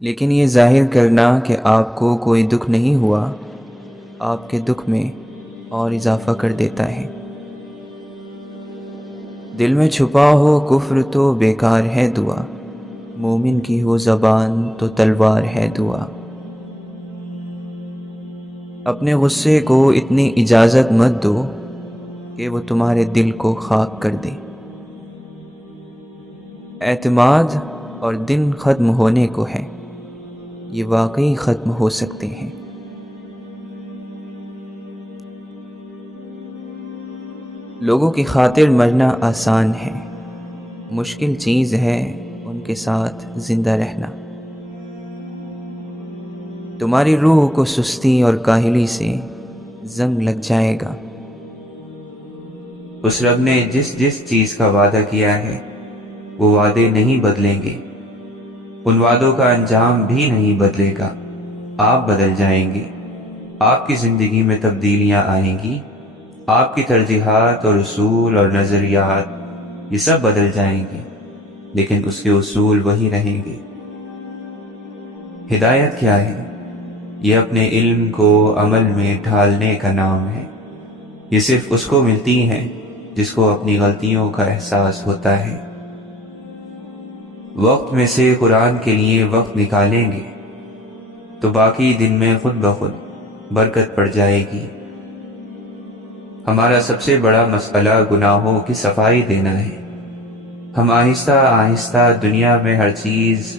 لیکن یہ ظاہر کرنا کہ آپ کو کوئی دکھ نہیں ہوا آپ کے دکھ میں اور اضافہ کر دیتا ہے۔ دل میں چھپا ہو کفر تو بیکار ہے دعا، مومن کی ہو زبان تو تلوار ہے دعا۔ اپنے غصے کو اتنی اجازت مت دو کہ وہ تمہارے دل کو خاک کر دے۔ اعتماد اور دن ختم ہونے کو ہے، یہ واقعی ختم ہو سکتے ہیں۔ لوگوں کی خاطر مرنا آسان ہے، مشکل چیز ہے ان کے ساتھ زندہ رہنا۔ تمہاری روح کو سستی اور کاہلی سے زنگ لگ جائے گا۔ اس رب نے جس جس چیز کا وعدہ کیا ہے وہ وعدے نہیں بدلیں گے، ان وعدوں کا انجام بھی نہیں بدلے گا۔ آپ بدل جائیں گے، آپ کی زندگی میں تبدیلیاں آئیں گی، آپ کی ترجیحات اور اصول اور نظریات یہ سب بدل جائیں گے، لیکن اس کے اصول وہی رہیں گے۔ ہدایت کیا ہے؟ یہ اپنے علم کو عمل میں ڈھالنے کا نام ہے۔ یہ صرف اس کو ملتی ہیں جس کو اپنی غلطیوں کا احساس ہوتا ہے۔ وقت میں سے قرآن کے لیے وقت نکالیں گے تو باقی دن میں خود بخود برکت پڑ جائے گی۔ ہمارا سب سے بڑا مسئلہ گناہوں کی صفائی دینا ہے۔ ہم آہستہ آہستہ دنیا میں ہر چیز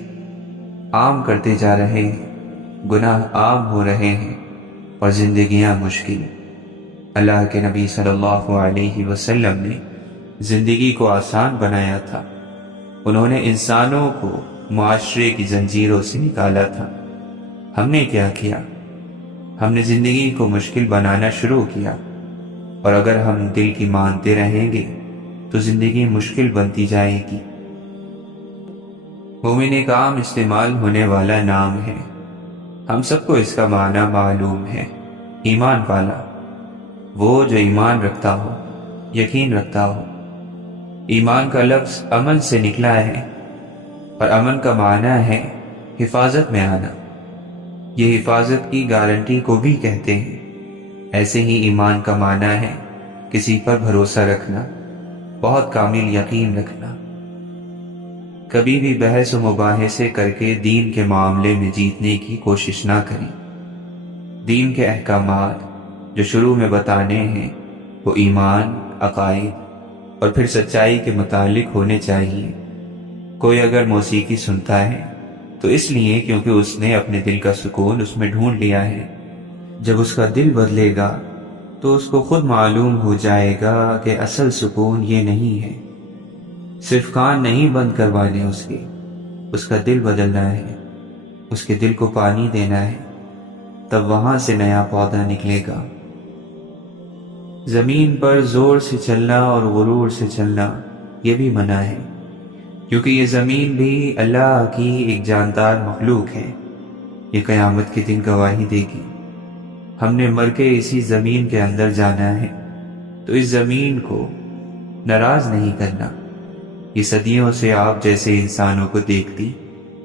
عام کرتے جا رہے ہیں، گناہ عام ہو رہے ہیں اور زندگیاں مشکل۔ اللہ کے نبی صلی اللہ علیہ وسلم نے زندگی کو آسان بنایا تھا۔ انہوں نے انسانوں کو معاشرے کی زنجیروں سے نکالا تھا۔ ہم نے کیا کیا؟ ہم نے زندگی کو مشکل بنانا شروع کیا، اور اگر ہم دل کی مانتے رہیں گے تو زندگی مشکل بنتی جائے گی۔ مومن ایک عام استعمال ہونے والا نام ہے، ہم سب کو اس کا معنی معلوم ہے۔ ایمان والا، وہ جو ایمان رکھتا ہو، یقین رکھتا ہو۔ ایمان کا لفظ امن سے نکلا ہے، اور امن کا معنی ہے حفاظت میں آنا۔ یہ حفاظت کی گارنٹی کو بھی کہتے ہیں۔ ایسے ہی ایمان کا معنی ہے کسی پر بھروسہ رکھنا، بہت کامل یقین رکھنا۔ کبھی بھی بحث و مباحثے کر کے دین کے معاملے میں جیتنے کی کوشش نہ کریں۔ دین کے احکامات جو شروع میں بتانے ہیں وہ ایمان، عقائد اور پھر سچائی کے متعلق ہونے چاہیے۔ کوئی اگر موسیقی سنتا ہے تو اس لیے کیونکہ اس نے اپنے دل کا سکون اس میں ڈھونڈ لیا ہے۔ جب اس کا دل بدلے گا تو اس کو خود معلوم ہو جائے گا کہ اصل سکون یہ نہیں ہے۔ صرف کان نہیں بند کروانے اس کا دل بدلنا ہے، اس کے دل کو پانی دینا ہے، تب وہاں سے نیا پودا نکلے گا۔ زمین پر زور سے چلنا اور غرور سے چلنا یہ بھی منع ہے، کیونکہ یہ زمین بھی اللہ کی ایک جاندار مخلوق ہے۔ یہ قیامت کے دن گواہی دے گی۔ ہم نے مر کے اسی زمین کے اندر جانا ہے، تو اس زمین کو ناراض نہیں کرنا۔ یہ صدیوں سے آپ جیسے انسانوں کو دیکھتی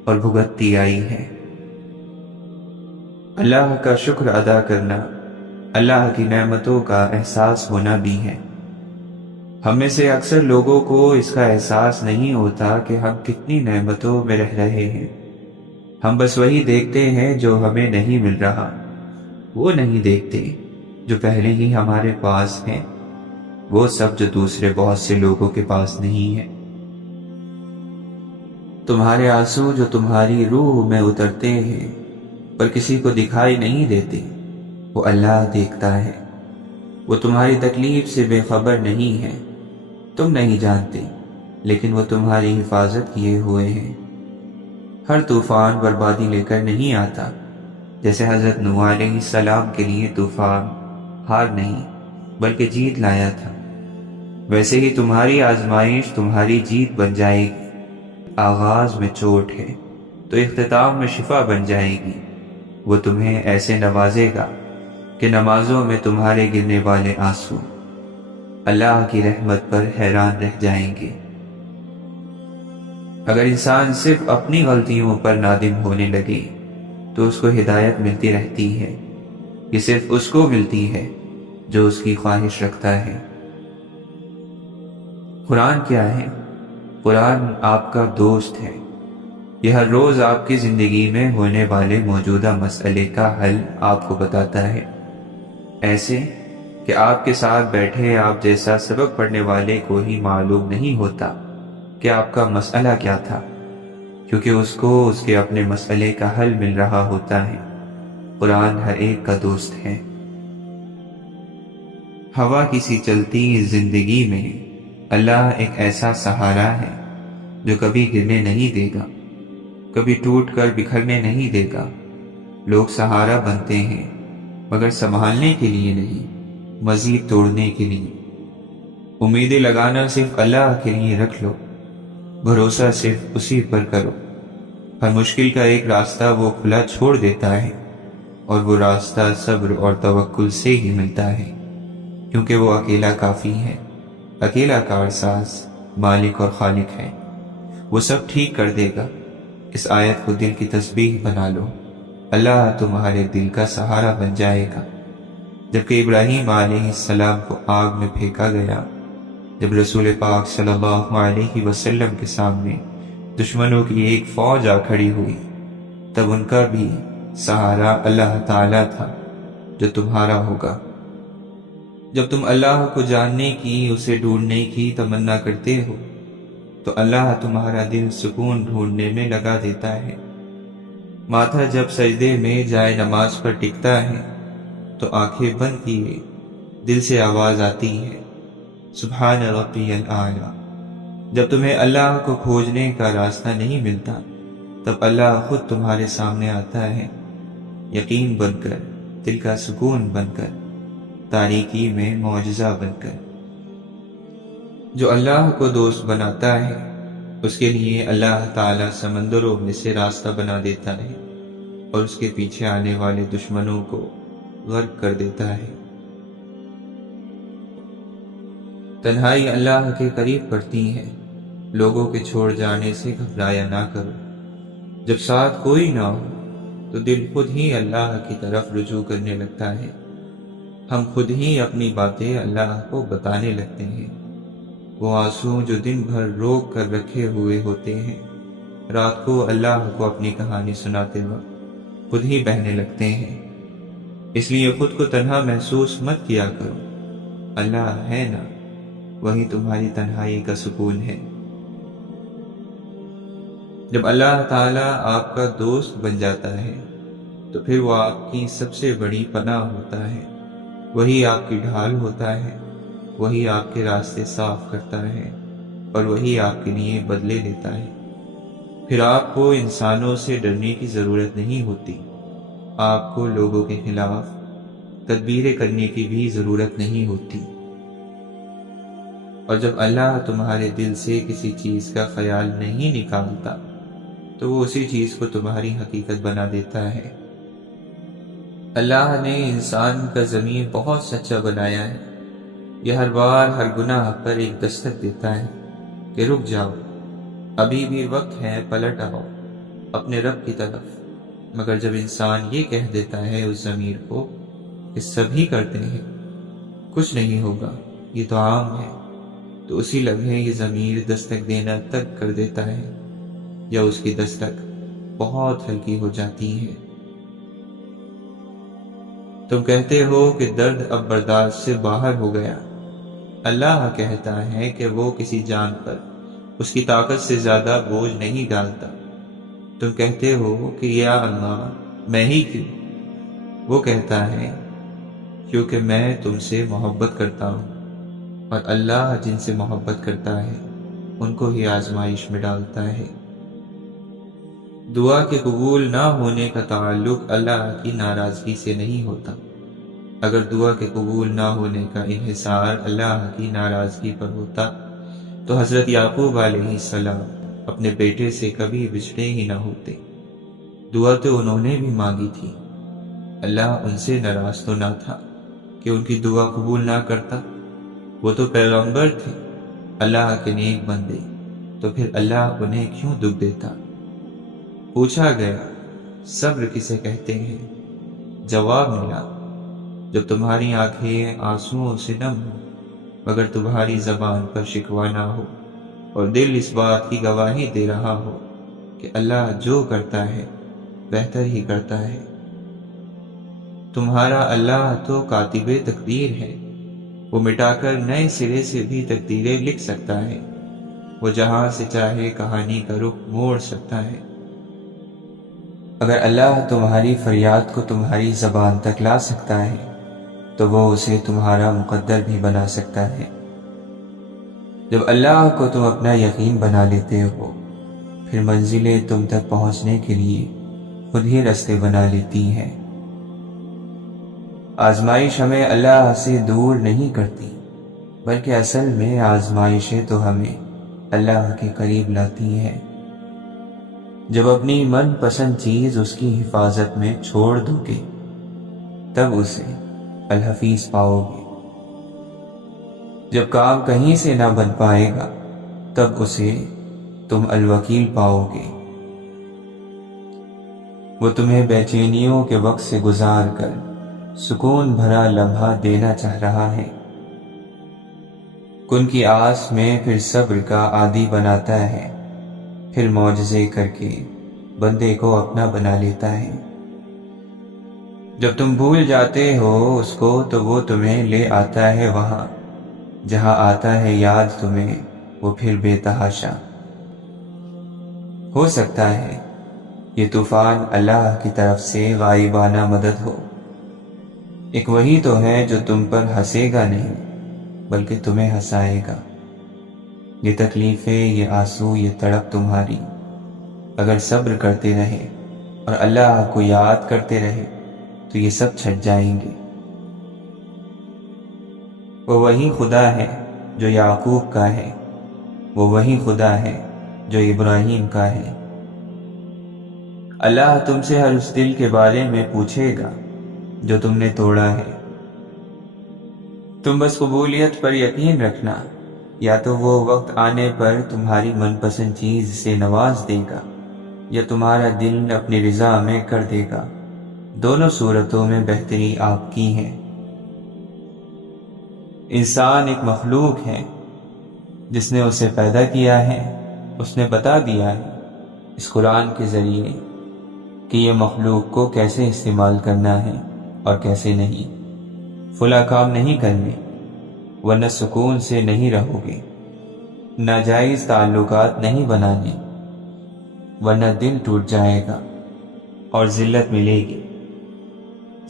اور بھگتتی آئی ہے۔ اللہ کا شکر ادا کرنا اللہ کی نعمتوں کا احساس ہونا بھی ہے۔ ہم میں سے اکثر لوگوں کو اس کا احساس نہیں ہوتا کہ ہم کتنی نعمتوں میں رہ رہے ہیں۔ ہم بس وہی دیکھتے ہیں جو ہمیں نہیں مل رہا، وہ نہیں دیکھتے جو پہلے ہی ہمارے پاس ہیں، وہ سب جو دوسرے بہت سے لوگوں کے پاس نہیں ہے۔ تمہارے آنسو جو تمہاری روح میں اترتے ہیں پر کسی کو دکھائی نہیں دیتے، وہ اللہ دیکھتا ہے۔ وہ تمہاری تکلیف سے بے خبر نہیں ہے، تم نہیں جانتے، لیکن وہ تمہاری حفاظت کیے ہوئے ہیں۔ ہر طوفان بربادی لے کر نہیں آتا، جیسے حضرت نوح علیہ السلام کے لیے طوفان ہار نہیں بلکہ جیت لایا تھا، ویسے ہی تمہاری آزمائش تمہاری جیت بن جائے گی۔ آغاز میں چوٹ ہے تو اختتام میں شفا بن جائے گی۔ وہ تمہیں ایسے نوازے گا کہ نمازوں میں تمہارے گرنے والے آنسو اللہ کی رحمت پر حیران رہ جائیں گے۔ اگر انسان صرف اپنی غلطیوں پر نادم ہونے لگے تو اس کو ہدایت ملتی رہتی ہے، یہ صرف اس کو ملتی ہے جو اس کی خواہش رکھتا ہے۔ قرآن کیا ہے؟ قرآن آپ کا دوست ہے۔ یہ ہر روز آپ کی زندگی میں ہونے والے موجودہ مسئلے کا حل آپ کو بتاتا ہے، ایسے کہ آپ کے ساتھ بیٹھے آپ جیسا سبق پڑھنے والے کو ہی معلوم نہیں ہوتا کہ آپ کا مسئلہ کیا تھا، کیونکہ اس کو اس کے اپنے مسئلے کا حل مل رہا ہوتا ہے۔ قرآن ہر ایک کا دوست ہے۔ ہوا کی سی چلتی زندگی میں اللہ ایک ایسا سہارا ہے جو کبھی گرنے نہیں دے گا، کبھی ٹوٹ کر بکھرنے نہیں دے گا۔ لوگ سہارا بنتے ہیں مگر سنبھالنے کے لیے نہیں، مزید توڑنے کے لیے۔ امیدیں لگانا صرف اللہ کے لیے رکھ لو، بھروسہ صرف اسی پر کرو۔ ہر مشکل کا ایک راستہ وہ کھلا چھوڑ دیتا ہے، اور وہ راستہ صبر اور توکل سے ہی ملتا ہے، کیونکہ وہ اکیلا کافی ہے، اکیلا کارساز، مالک اور خالق ہے۔ وہ سب ٹھیک کر دے گا۔ اس آیت کو دل کی تسبیح بنا لو، اللہ تمہارے دل کا سہارا بن جائے گا۔ جبکہ ابراہیم علیہ السلام کو آگ میں پھینکا گیا، جب رسول پاک صلی اللہ علیہ وسلم کے سامنے دشمنوں کی ایک فوج آ کھڑی ہوئی، تب ان کا بھی سہارا اللہ تعالیٰ تھا جو تمہارا ہوگا۔ جب تم اللہ کو جاننے کی، اسے ڈھونڈنے کی تمنا کرتے ہو تو اللہ تمہارا دل سکون ڈھونڈنے میں لگا دیتا ہے۔ ماتھا جب سجدے میں جائے نماز پر ٹکتا ہے تو آنکھیں بند کیے دل سے آواز آتی ہے، سبحان ربی الاعلی۔ جب تمہیں اللہ کو کھوجنے کا راستہ نہیں ملتا تب اللہ خود تمہارے سامنے آتا ہے، یقین بن کر، دل کا سکون بن کر، تاریکی میں معجزہ بن کر۔ جو اللہ کو دوست بناتا ہے اس کے لیے اللہ تعالیٰ سمندروں میں سے راستہ بنا دیتا ہے اور اس کے پیچھے آنے والے دشمنوں کو غرق کر دیتا ہے۔ تنہائی اللہ کے قریب کرتی ہے، لوگوں کے چھوڑ جانے سے گھبرایا نہ کرو۔ جب ساتھ کوئی نہ ہو تو دل خود ہی اللہ کی طرف رجوع کرنے لگتا ہے۔ ہم خود ہی اپنی باتیں اللہ کو بتانے لگتے ہیں۔ وہ آنسو جو دن بھر روک کر رکھے ہوئے ہوتے ہیں، رات کو اللہ کو اپنی کہانی سناتے وقت خود ہی بہنے لگتے ہیں۔ اس لیے خود کو تنہا محسوس مت کیا کرو، اللہ ہے نا، وہی تمہاری تنہائی کا سکون ہے۔ جب اللہ تعالیٰ آپ کا دوست بن جاتا ہے تو پھر وہ آپ کی سب سے بڑی پناہ ہوتا ہے، وہی آپ کی ڈھال ہوتا ہے، وہی آپ کے راستے صاف کرتا ہے اور وہی آپ کے لیے بدلے لیتا ہے۔ پھر آپ کو انسانوں سے ڈرنے کی ضرورت نہیں ہوتی، آپ کو لوگوں کے خلاف تدبیریں کرنے کی بھی ضرورت نہیں ہوتی۔ اور جب اللہ تمہارے دل سے کسی چیز کا خیال نہیں نکالتا تو وہ اسی چیز کو تمہاری حقیقت بنا دیتا ہے۔ اللہ نے انسان کا ضمیر بہت سچا بنایا ہے، یہ ہر بار ہر گناہ پر ایک دستک دیتا ہے کہ رک جاؤ، ابھی بھی وقت ہے، پلٹ آؤ اپنے رب کی طرف۔ مگر جب انسان یہ کہہ دیتا ہے اس ضمیر کو کہ سبھی کرتے ہیں، کچھ نہیں ہوگا، یہ تو عام ہے، تو اسی لمحے یہ ضمیر دستک دینا ترک کر دیتا ہے، یا اس کی دستک بہت ہلکی ہو جاتی ہے۔ تم کہتے ہو کہ درد اب برداشت سے باہر ہو گیا، اللہ کہتا ہے کہ وہ کسی جان پر اس کی طاقت سے زیادہ بوجھ نہیں ڈالتا۔ تم کہتے ہو کہ یا اللہ میں ہی کیوں؟ وہ کہتا ہے کیونکہ میں تم سے محبت کرتا ہوں، اور اللہ جن سے محبت کرتا ہے ان کو ہی آزمائش میں ڈالتا ہے۔ دعا کے قبول نہ ہونے کا تعلق اللہ کی ناراضگی سے نہیں ہوتا۔ اگر دعا کے قبول نہ ہونے کا انحصار اللہ کی ناراضگی پر ہوتا تو حضرت یعقوب علیہ السلام اپنے بیٹے سے کبھی بچھڑے ہی نہ ہوتے۔ دعا تو انہوں نے بھی مانگی تھی، اللہ ان سے ناراض تو نہ تھا کہ ان کی دعا قبول نہ کرتا، وہ تو پیغمبر تھے، اللہ کے نیک بندے، تو پھر اللہ انہیں کیوں دکھ دیتا؟ پوچھا گیا صبر کسے کہتے ہیں؟ جواب ملا جب تمہاری آنکھیں آنسوؤں سے نم ہو مگر تمہاری زبان پر شکوہ نہ ہو اور دل اس بات کی گواہی دے رہا ہو کہ اللہ جو کرتا ہے بہتر ہی کرتا ہے۔ تمہارا اللہ تو کاتب تقدیر ہے، وہ مٹا کر نئے سرے سے بھی تقدیریں لکھ سکتا ہے، وہ جہاں سے چاہے کہانی کا رخ موڑ سکتا ہے۔ اگر اللہ تمہاری فریاد کو تمہاری زبان تک لا سکتا ہے تو وہ اسے تمہارا مقدر بھی بنا سکتا ہے۔ جب اللہ کو تم اپنا یقین بنا لیتے ہو پھر منزلیں تم تک پہنچنے کے لیے خود ہی راستے بنا لیتی ہیں۔ آزمائش ہمیں اللہ سے دور نہیں کرتی بلکہ اصل میں آزمائشیں تو ہمیں اللہ کے قریب لاتی ہیں۔ جب اپنی من پسند چیز اس کی حفاظت میں چھوڑ دو گے تب اسے الحفیظ پاؤ گے۔ جب کام کہیں سے نہ بن پائے گا تب اسے تم الوکیل پاؤ گے۔ وہ تمہیں بے چینیوں کے وقت سے گزار کر سکون بھرا لمحہ دینا چاہ رہا ہے۔ کن کی آس میں پھر صبر کا عادی بناتا ہے، پھر معجزے کر کے بندے کو اپنا بنا لیتا ہے۔ جب تم بھول جاتے ہو اس کو تو وہ تمہیں لے آتا ہے وہاں جہاں آتا ہے یاد تمہیں وہ پھر بے تحاشا۔ ہو سکتا ہے یہ طوفان اللہ کی طرف سے غائبانہ مدد ہو، ایک وہی تو ہے جو تم پر ہنسے گا نہیں بلکہ تمہیں ہنسائے گا۔ یہ تکلیفیں، یہ آنسو، یہ تڑپ تمہاری اگر صبر کرتے رہے اور اللہ کو یاد کرتے رہے تو یہ سب چھٹ جائیں گے۔ وہ وہی خدا ہے جو یعقوب کا ہے، وہ وہی خدا ہے جو ابراہیم کا ہے۔ اللہ تم سے ہر اس دل کے بارے میں پوچھے گا جو تم نے توڑا ہے۔ تم بس قبولیت پر یقین رکھنا، یا تو وہ وقت آنے پر تمہاری من پسند چیز سے نواز دے گا یا تمہارا دل اپنی رضا میں کر دے گا۔ دونوں صورتوں میں بہتری آپ کی ہے۔ انسان ایک مخلوق ہے جس نے اسے پیدا کیا ہے، اس نے بتا دیا ہے اس قرآن کے ذریعے کہ یہ مخلوق کو کیسے استعمال کرنا ہے اور کیسے نہیں۔ فلاں کام نہیں کرنے ورنہ سکون سے نہیں رہو گے، ناجائز تعلقات نہیں بنانے ورنہ دل ٹوٹ جائے گا اور ذلت ملے گی۔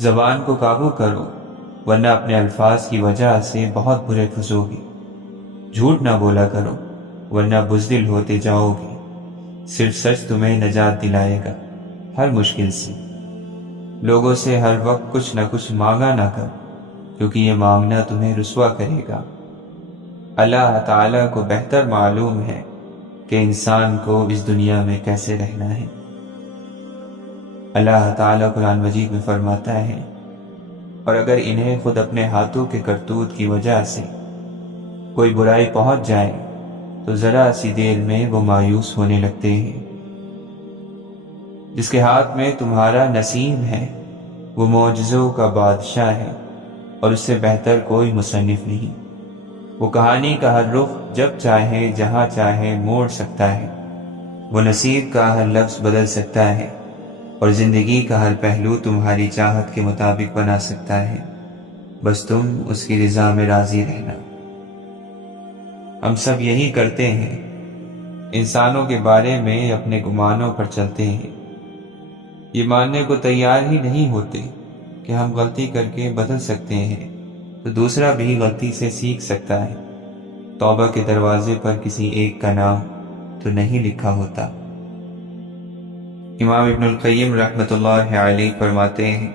زبان کو قابو کرو ورنہ اپنے الفاظ کی وجہ سے بہت برے پھنسو گے۔ جھوٹ نہ بولا کرو ورنہ بزدل ہوتے جاؤ گے۔ صرف سچ تمہیں نجات دلائے گا ہر مشکل سے۔ لوگوں سے ہر وقت کچھ نہ کچھ مانگا نہ کر، کیونکہ یہ مانگنا تمہیں رسوا کرے گا۔ اللہ تعالیٰ کو بہتر معلوم ہے کہ انسان کو اس دنیا میں کیسے رہنا ہے۔ اللہ تعالیٰ قرآن مجید میں فرماتا ہے، اور اگر انہیں خود اپنے ہاتھوں کے کرتوت کی وجہ سے کوئی برائی پہنچ جائے تو ذرا سی دیر میں وہ مایوس ہونے لگتے ہیں۔ جس کے ہاتھ میں تمہارا نصیب ہے وہ معجزوں کا بادشاہ ہے اور اس سے بہتر کوئی مصنف نہیں۔ وہ کہانی کا ہر رخ جب چاہے جہاں چاہے موڑ سکتا ہے، وہ نصیب کا ہر لفظ بدل سکتا ہے اور زندگی کا ہر پہلو تمہاری چاہت کے مطابق بنا سکتا ہے، بس تم اس کی رضا میں راضی رہنا۔ ہم سب یہی کرتے ہیں، انسانوں کے بارے میں اپنے گمانوں پر چلتے ہیں، یہ ماننے کو تیار ہی نہیں ہوتے کہ ہم غلطی کر کے بدل سکتے ہیں تو دوسرا بھی غلطی سے سیکھ سکتا ہے۔ توبہ کے دروازے پر کسی ایک کا نام تو نہیں لکھا ہوتا۔ امام ابن القیم رحمۃ اللہ علیہ فرماتے ہیں،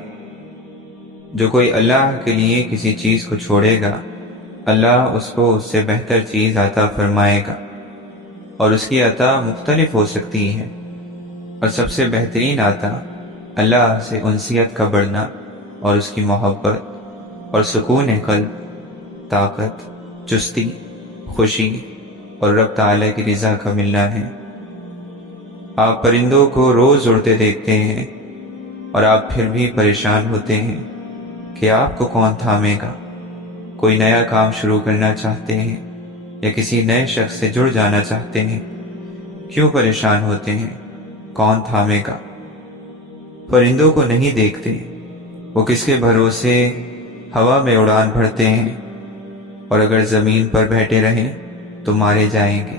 جو کوئی اللہ کے لیے کسی چیز کو چھوڑے گا اللہ اس کو اس سے بہتر چیز عطا فرمائے گا، اور اس کی عطا مختلف ہو سکتی ہے، اور سب سے بہترین عطا اللہ سے انسیت کا بڑھنا اور اس کی محبت اور سکون قلب، طاقت، چستی، خوشی، اور رب تعالی کی رضا کا ملنا ہے۔ آپ پرندوں کو روز اڑتے دیکھتے ہیں اور آپ پھر بھی پریشان ہوتے ہیں کہ آپ کو کون تھامے گا۔ کوئی نیا کام شروع کرنا چاہتے ہیں یا کسی نئے شخص سے جڑ جانا چاہتے ہیں، کیوں پریشان ہوتے ہیں؟ کون تھامے گا؟ پرندوں کو نہیں دیکھتے، وہ کس کے بھروسے ہوا میں اڑان بھرتے ہیں، اور اگر زمین پر بیٹھے رہیں تو مارے جائیں گے۔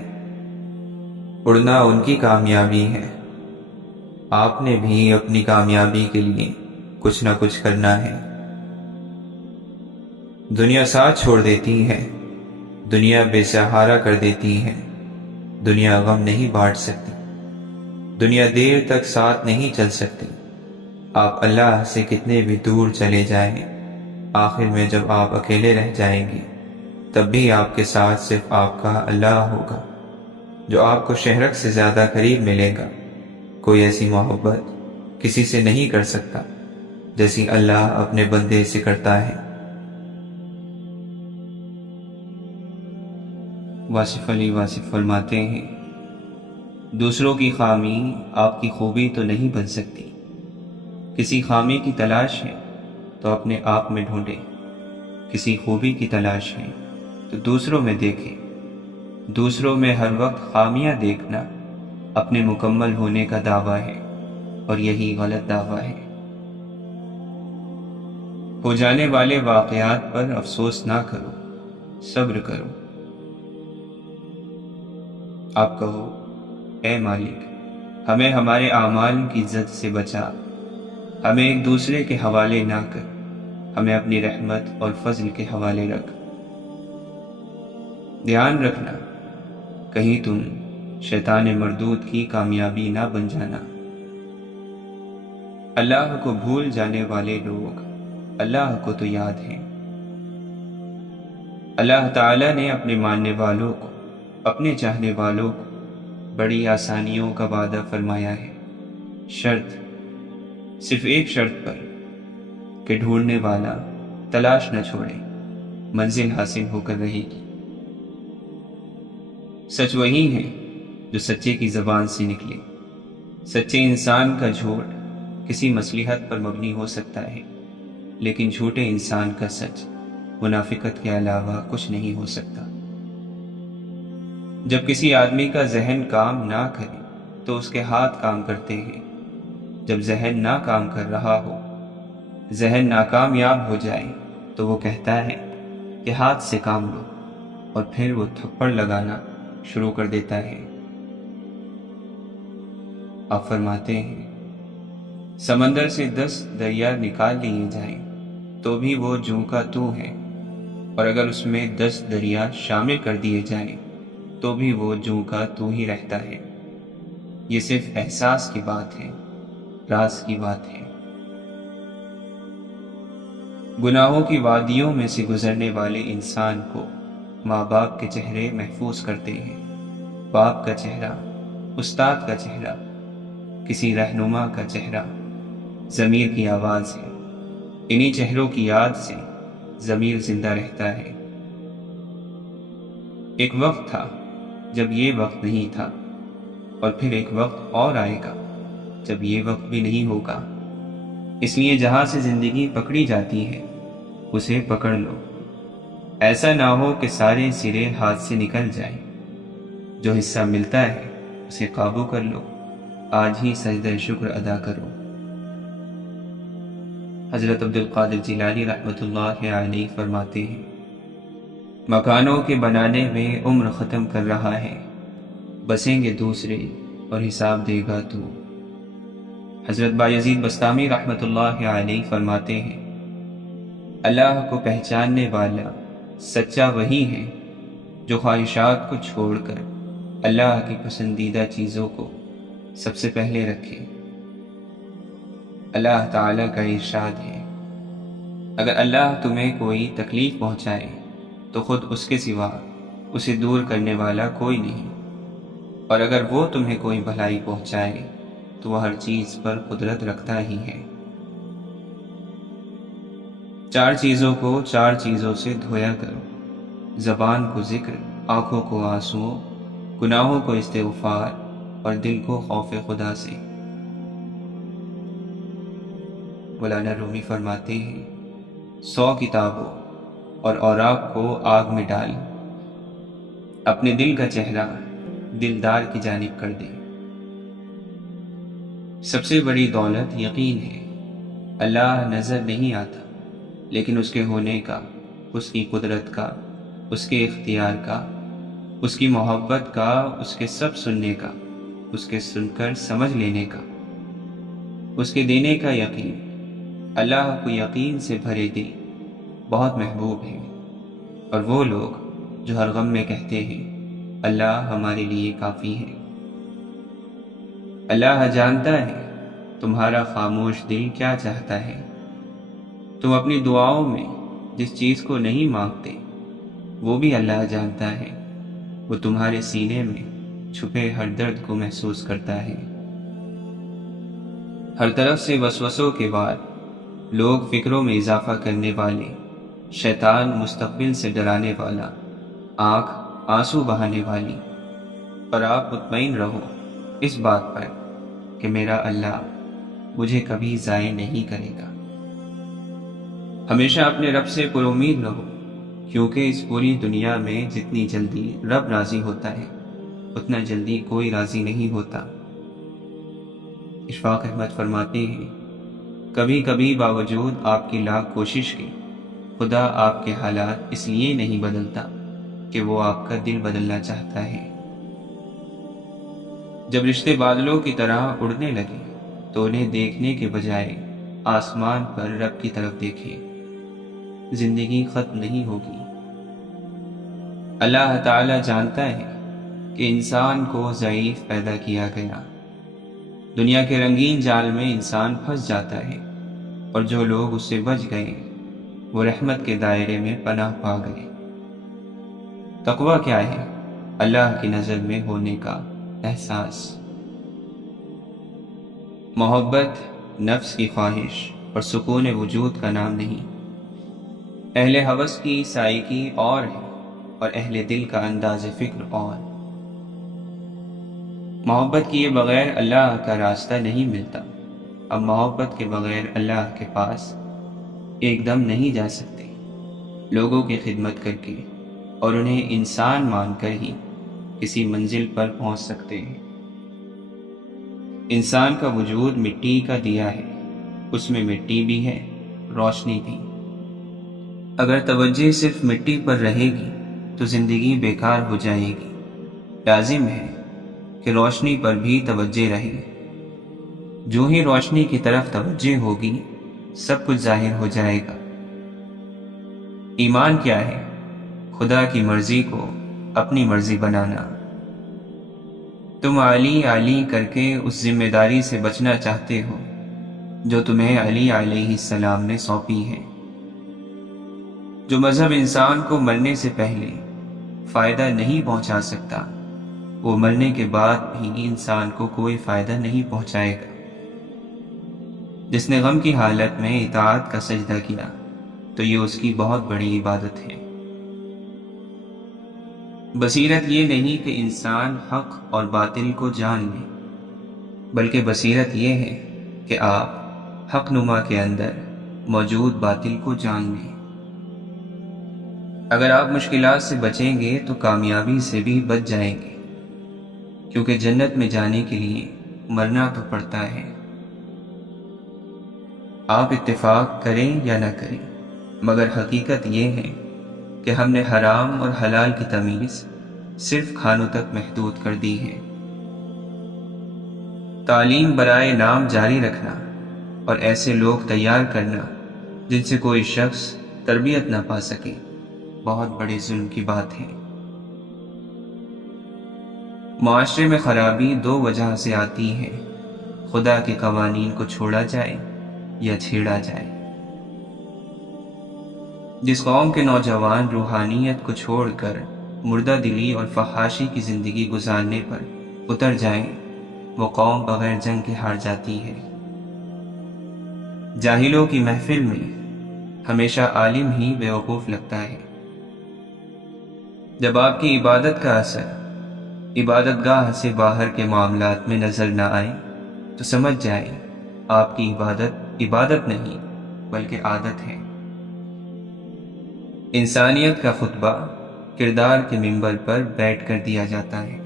اڑنا ان کی کامیابی ہے، آپ نے بھی اپنی کامیابی کے لیے کچھ نہ کچھ کرنا ہے۔ دنیا ساتھ چھوڑ دیتی ہے، دنیا بے سہارا کر دیتی ہے، دنیا غم نہیں بانٹ سکتی، دنیا دیر تک ساتھ نہیں چل سکتی۔ آپ اللہ سے کتنے بھی دور چلے جائیں، آخر میں جب آپ اکیلے رہ جائیں گے تب بھی آپ کے ساتھ صرف آپ کا اللہ ہوگا، جو آپ کو شہرک سے زیادہ قریب ملے گا۔ کوئی ایسی محبت کسی سے نہیں کر سکتا جیسی اللہ اپنے بندے سے کرتا ہے۔ واصف علی واصف فرماتے ہیں، دوسروں کی خامی آپ کی خوبی تو نہیں بن سکتی۔ کسی خامی کی تلاش ہے تو اپنے آپ میں ڈھونڈے، کسی خوبی کی تلاش ہے تو دوسروں میں دیکھے۔ دوسروں میں ہر وقت خامیاں دیکھنا اپنے مکمل ہونے کا دعویٰ ہے، اور یہی غلط دعویٰ ہے۔ ہو جانے والے واقعات پر افسوس نہ کرو، صبر کرو۔ آپ کہو، اے مالک، ہمیں ہمارے اعمال کی زد سے بچا، ہمیں ایک دوسرے کے حوالے نہ کر، ہمیں اپنی رحمت اور فضل کے حوالے رکھ۔ دھیان رکھنا، کہیں تم شیطان مردود کی کامیابی نہ بن جانا۔ اللہ کو بھول جانے والے لوگ اللہ کو تو یاد ہیں۔ اللہ تعالی نے اپنے ماننے والوں کو، اپنے چاہنے والوں کو بڑی آسانیوں کا وعدہ فرمایا ہے، شرط صرف ایک شرط پر کہ ڈھونڈنے والا تلاش نہ چھوڑے، منزل حاصل ہو کر رہے گی۔ سچ وہی ہے جو سچے کی زبان سے نکلے۔ سچے انسان کا جھوٹ کسی مصلحت پر مبنی ہو سکتا ہے، لیکن جھوٹے انسان کا سچ منافقت کے علاوہ کچھ نہیں ہو سکتا۔ جب کسی آدمی کا ذہن کام نہ کرے تو اس کے ہاتھ کام کرتے ہیں۔ جب ذہن نہ کام کر رہا ہو، ذہن ناکامیاب ہو جائے تو وہ کہتا ہے کہ ہاتھ سے کام لو، اور پھر وہ تھپڑ لگانا شروع کر دیتا ہے۔ آپ فرماتے ہیں، سمندر سے 10 دریا نکال لیے جائیں تو بھی وہ جوں کا تو ہے، اور اگر اس میں 10 دریا شامل کر دیے جائیں تو بھی وہ جوں کا تو ہی رہتا ہے۔ یہ صرف احساس کی بات ہے، راز کی بات ہے۔ گناہوں کی وادیوں میں سے گزرنے والے انسان کو ماں باپ کے چہرے محفوظ کرتے ہیں۔ باپ کا چہرہ، استاد کا چہرہ، کسی رہنما کا چہرہ، ضمیر کی آواز ہے۔ انہی چہروں کی یاد سے ضمیر زندہ رہتا ہے۔ ایک وقت تھا جب یہ وقت نہیں تھا، اور پھر ایک وقت اور آئے گا جب یہ وقت بھی نہیں ہوگا۔ اس لیے جہاں سے زندگی پکڑی جاتی ہے اسے پکڑ لو، ایسا نہ ہو کہ سارے سرے ہاتھ سے نکل جائیں۔ جو حصہ ملتا ہے اسے قابو کر لو، آج ہی سجدہ شکر ادا کرو۔ حضرت عبد القادر جیلانی رحمۃ اللہ علیہ فرماتے ہیں، مکانوں کے بنانے میں عمر ختم کر رہا ہے، بسیں گے دوسرے اور حساب دے گا تو۔ حضرت بایزید بستامی رحمۃ اللہ علیہ فرماتے ہیں، اللہ کو پہچاننے والا سچا وہی ہے جو خواہشات کو چھوڑ کر اللہ کی پسندیدہ چیزوں کو سب سے پہلے رکھے۔ اللہ تعالیٰ کا ارشاد ہے، اگر اللہ تمہیں کوئی تکلیف پہنچائے تو خود اس کے سوا اسے دور کرنے والا کوئی نہیں، اور اگر وہ تمہیں کوئی بھلائی پہنچائے تو وہ ہر چیز پر قدرت رکھتا ہی ہے۔ 4 چیزوں کو 4 چیزوں سے دھویا کرو، زبان کو ذکر، آنکھوں کو آنسوؤں گناہوں کو استغفار اور دل کو خوف خدا سے۔ مولانا رومی فرماتے ہیں 100 کتابوں اور اوراق کو آگ میں ڈال، اپنے دل کا چہرہ دلدار کی جانب کر دے۔ سب سے بڑی دولت یقین ہے۔ اللہ نظر نہیں آتا، لیکن اس کے ہونے کا، اس کی قدرت کا، اس کے اختیار کا، اس کی محبت کا، اس کے سب سننے کا، اس کے سن کر سمجھ لینے کا، اس کے دینے کا یقین۔ اللہ کو یقین سے بھرے دل بہت محبوب ہیں، اور وہ لوگ جو ہر غم میں کہتے ہیں اللہ ہمارے لیے کافی ہے۔ اللہ جانتا ہے تمہارا خاموش دل کیا چاہتا ہے۔ تم اپنی دعاؤں میں جس چیز کو نہیں مانگتے وہ بھی اللہ جانتا ہے۔ وہ تمہارے سینے میں چھپے ہر درد کو محسوس کرتا ہے۔ ہر طرف سے وسوسوں کے بعد لوگ فکروں میں اضافہ کرنے والے، شیطان مستقبل سے ڈرانے والا، آنکھ آنسو بہانے والی، پر آپ مطمئن رہو اس بات پر کہ میرا اللہ مجھے کبھی ضائع نہیں کرے گا۔ ہمیشہ اپنے رب سے پر امید رہو، کیونکہ اس پوری دنیا میں جتنی جلدی رب راضی ہوتا ہے اتنا جلدی کوئی راضی نہیں ہوتا۔ اشفاق احمد فرماتے ہیں کبھی کبھی باوجود آپ کی لاکھ کوشش کے خدا آپ کے حالات اس لیے نہیں بدلتا کہ وہ آپ کا دل بدلنا چاہتا ہے۔ جب رشتے بادلوں کی طرح اڑنے لگے تو انہیں دیکھنے کے بجائے آسمان پر رب کی طرف دیکھیں، زندگی ختم نہیں ہوگی۔ اللہ تعالی جانتا ہے کہ انسان کو ضعیف پیدا کیا گیا۔ دنیا کے رنگین جال میں انسان پھنس جاتا ہے، اور جو لوگ اس سے بچ گئے وہ رحمت کے دائرے میں پناہ پا گئے۔ تقویٰ کیا ہے؟ اللہ کی نظر میں ہونے کا احساس، محبت نفس کی خواہش اور سکون وجود کا نام نہیں۔ اہل ہوس کی سائیکی اور ہے اور اہل دل کا انداز فکر اور۔ محبت کیے بغیر اللہ کا راستہ نہیں ملتا۔ اب محبت کے بغیر اللہ کے پاس ایک دم نہیں جا سکتے۔ لوگوں کی خدمت کر کے اور انہیں انسان مان کر ہی کسی منزل پر پہنچ سکتے ہیں۔ انسان کا وجود مٹی کا دیا ہے، اس میں مٹی بھی ہے، روشنی بھی۔ اگر توجہ صرف مٹی پر رہے گی تو زندگی بیکار ہو جائے گی۔ لازم ہے کہ روشنی پر بھی توجہ رہے۔ جو ہی روشنی کی طرف توجہ ہوگی سب کچھ ظاہر ہو جائے گا۔ ایمان کیا ہے؟ خدا کی مرضی کو اپنی مرضی بنانا۔ تم علی علی کر کے اس ذمہ داری سے بچنا چاہتے ہو جو تمہیں علی علیہ السلام نے سونپی ہے۔ جو مذہب انسان کو مرنے سے پہلے فائدہ نہیں پہنچا سکتا وہ مرنے کے بعد بھی انسان کو کوئی فائدہ نہیں پہنچائے گا۔ جس نے غم کی حالت میں اطاعت کا سجدہ کیا تو یہ اس کی بہت بڑی عبادت ہے۔ بصیرت یہ نہیں کہ انسان حق اور باطل کو جان لے، بلکہ بصیرت یہ ہے کہ آپ حق نما کے اندر موجود باطل کو جان لیں۔ اگر آپ مشکلات سے بچیں گے تو کامیابی سے بھی بچ جائیں گے، کیونکہ جنت میں جانے کے لیے مرنا تو پڑتا ہے۔ آپ اتفاق کریں یا نہ کریں، مگر حقیقت یہ ہے کہ ہم نے حرام اور حلال کی تمیز صرف کھانوں تک محدود کر دی ہے۔ تعلیم برائے نام جاری رکھنا اور ایسے لوگ تیار کرنا جن سے کوئی شخص تربیت نہ پا سکے بہت بڑے ظلم کی بات ہے۔ معاشرے میں خرابی 2 وجہ سے آتی ہے، خدا کے قوانین کو چھوڑا جائے یا چھیڑا جائے۔ جس قوم کے نوجوان روحانیت کو چھوڑ کر مردہ دلی اور فحاشی کی زندگی گزارنے پر اتر جائیں وہ قوم بغیر جنگ کے ہار جاتی ہے۔ جاہلوں کی محفل میں ہمیشہ عالم ہی بیوقوف لگتا ہے۔ جب آپ کی عبادت کا اثر عبادت گاہ سے باہر کے معاملات میں نظر نہ آئیں تو سمجھ جائیں آپ کی عبادت عبادت نہیں بلکہ عادت ہے۔ انسانیت کا خطبہ کردار کے منبر پر بیٹھ کر دیا جاتا ہے۔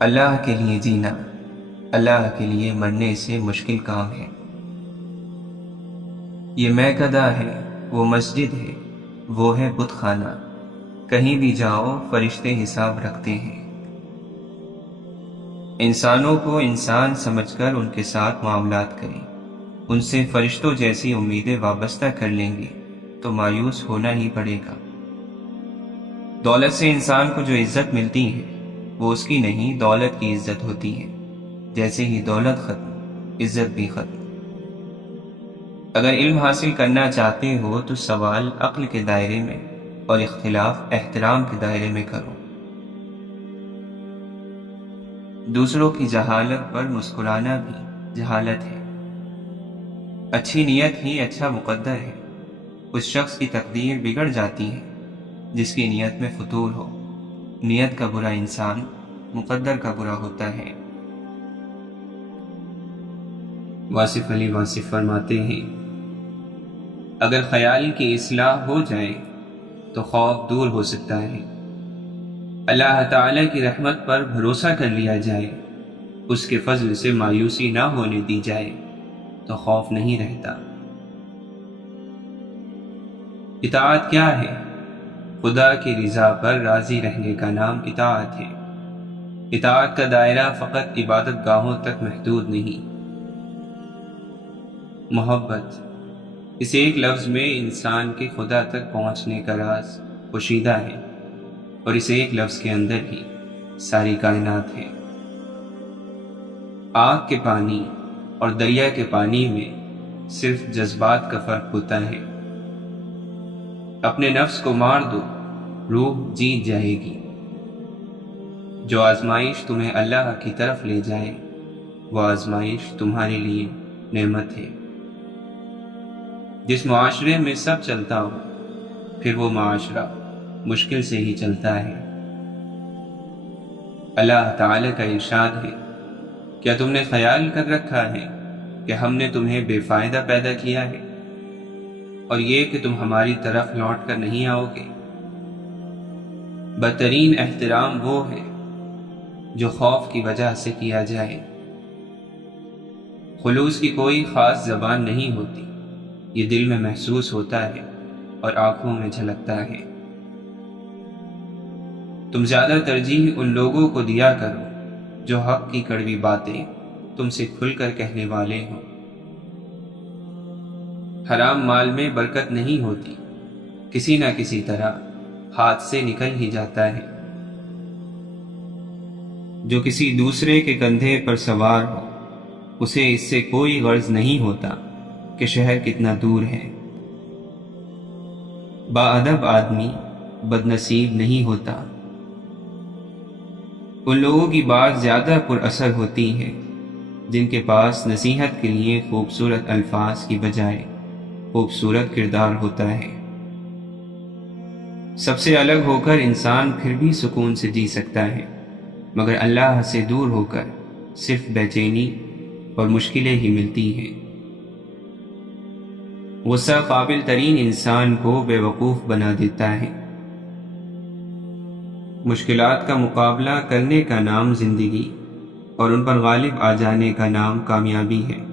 اللہ کے لیے جینا اللہ کے لیے مرنے سے مشکل کام ہے۔ یہ میکدہ ہے، وہ مسجد ہے، وہ ہے بت خانہ، کہیں بھی جاؤ فرشتے حساب رکھتے ہیں۔ انسانوں کو انسان سمجھ کر ان کے ساتھ معاملات کریں، ان سے فرشتوں جیسی امیدیں وابستہ کر لیں گے تو مایوس ہونا ہی پڑے گا۔ دولت سے انسان کو جو عزت ملتی ہے وہ اس کی نہیں، دولت کی عزت ہوتی ہے۔ جیسے ہی دولت ختم، عزت بھی ختم۔ اگر علم حاصل کرنا چاہتے ہو تو سوال عقل کے دائرے میں اور اختلاف احترام کے دائرے میں کرو۔ دوسروں کی جہالت پر مسکرانا بھی جہالت ہے۔ اچھی نیت ہی اچھا مقدر ہے۔ اس شخص کی تقدیر بگڑ جاتی ہے جس کی نیت میں فتور ہو۔ نیت کا برا انسان مقدر کا برا ہوتا ہے۔ واصف علی واصف فرماتے ہیں، اگر خیال کی اصلاح ہو جائے تو خوف دور ہو سکتا ہے۔ اللہ تعالی کی رحمت پر بھروسہ کر لیا جائے، اس کے فضل سے مایوسی نہ ہونے دی جائے تو خوف نہیں رہتا۔ اطاعت کیا ہے؟ خدا کی رضا پر راضی رہنے کا نام اطاعت ہے۔ اطاعت کا دائرہ فقط عبادت گاہوں تک محدود نہیں۔ محبت، اس ایک لفظ میں انسان کے خدا تک پہنچنے کا راز پوشیدہ ہے، اور اس ایک لفظ کے اندر ہی ساری کائنات ہے۔ آگ کے پانی اور دریا کے پانی میں صرف جذبات کا فرق ہوتا ہے۔ اپنے نفس کو مار دو، روح جیت جائے گی۔ جو آزمائش تمہیں اللہ کی طرف لے جائے وہ آزمائش تمہارے لیے نعمت ہے۔ جس معاشرے میں سب چلتا ہو پھر وہ معاشرہ مشکل سے ہی چلتا ہے۔ اللہ تعالی کا ارشاد ہے، کیا تم نے خیال کر رکھا ہے کہ ہم نے تمہیں بے فائدہ پیدا کیا ہے اور یہ کہ تم ہماری طرف لوٹ کر نہیں آؤ گے؟ بدترین احترام وہ ہے جو خوف کی وجہ سے کیا جائے۔ خلوص کی کوئی خاص زبان نہیں ہوتی، یہ دل میں محسوس ہوتا ہے اور آنکھوں میں جھلکتا ہے۔ تم زیادہ ترجیح ان لوگوں کو دیا کرو جو حق کی کڑوی باتیں تم سے کھل کر کہنے والے ہوں۔ حرام مال میں برکت نہیں ہوتی، کسی نہ کسی طرح ہاتھ سے نکل ہی جاتا ہے۔ جو کسی دوسرے کے کندھے پر سوار ہو اسے اس سے کوئی غرض نہیں ہوتا کہ شہر کتنا دور ہے۔ باادب آدمی بد نصیب نہیں ہوتا۔ ان لوگوں کی بات زیادہ پر اثر ہوتی ہے جن کے پاس نصیحت کے لیے خوبصورت الفاظ کی بجائے خوبصورت کردار ہوتا ہے۔ سب سے الگ ہو کر انسان پھر بھی سکون سے جی سکتا ہے، مگر اللہ سے دور ہو کر صرف بے چینی اور مشکلیں ہی ملتی ہیں۔ غصہ قابل ترین انسان کو بے وقوف بنا دیتا ہے۔ مشکلات کا مقابلہ کرنے کا نام زندگی اور ان پر غالب آ جانے کا نام کامیابی ہے۔